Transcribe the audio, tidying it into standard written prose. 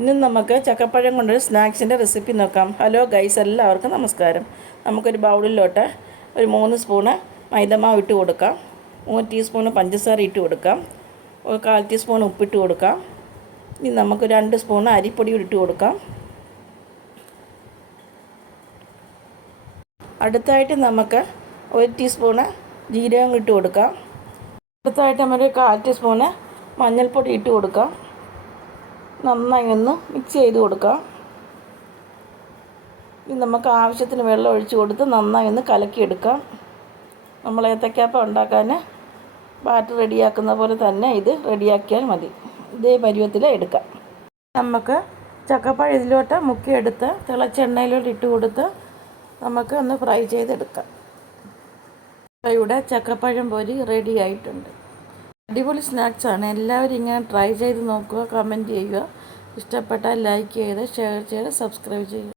ഇന്ന് നമുക്ക് ചക്കപ്പഴം കൊണ്ടൊരു സ്നാക്സിൻ്റെ റെസിപ്പി നോക്കാം. ഹലോ ഗൈസ്, എല്ലാവർക്കും നമസ്കാരം. നമുക്കൊരു ബൗളിലോട്ട് ഒരു 3 സ്പൂണ് മൈദമാവ് ഇട്ട് കൊടുക്കാം. 3 ടീസ്പൂണ് പഞ്ചസാര ഇട്ട് കൊടുക്കാം. ഒരു 1/4 ടീസ്പൂൺ ഉപ്പിട്ട് കൊടുക്കാം. ഇനി നമുക്ക് 2 സ്പൂണ് അരിപ്പൊടി ഇട്ട് കൊടുക്കാം. അടുത്തായിട്ട് നമുക്ക് 1 ടീസ്പൂണ് ജീരകം ഇട്ട് കൊടുക്കാം. അടുത്തായിട്ട് നമുക്ക് 1/4 ടീസ്പൂണ് മഞ്ഞൾപ്പൊടി ഇട്ട് കൊടുക്കാം. നന്നായി ഒന്ന് മിക്സ് ചെയ്ത് കൊടുക്കാം. ഇനി നമുക്ക് ആവശ്യത്തിന് വെള്ളം ഒഴിച്ച് കൊടുത്ത് നന്നായി ഒന്ന് കലക്കിയെടുക്കാം. നമ്മൾ ഏത്തയ്ക്കാപ്പം ഉണ്ടാക്കാൻ ബാറ്റർ റെഡിയാക്കുന്ന പോലെ തന്നെ ഇത് റെഡിയാക്കിയാൽ മതി. ഇതേ പരുവത്തിൽ എടുക്കാം. നമുക്ക് ചക്കപ്പഴം ഇതിലോട്ട് മുക്കിയെടുത്ത് തിളച്ച എണ്ണയിലോട്ട് ഇട്ട് കൊടുത്ത് നമുക്ക് ഒന്ന് ഫ്രൈ ചെയ്തെടുക്കാം. ഇവിടെ ചക്കപ്പഴം പൊരി റെഡി ആയിട്ടുണ്ട്. അടിപൊളി സ്നാക്സാണ്. എല്ലാവരും ഇങ്ങനെ ട്രൈ ചെയ്ത് നോക്കുക, കമൻറ്റ് ചെയ്യുക. ഇഷ്ടപ്പെട്ടാൽ ലൈക്ക് ചെയ്ത് ഷെയർ ചെയ്ത് സബ്സ്ക്രൈബ് ചെയ്യുക.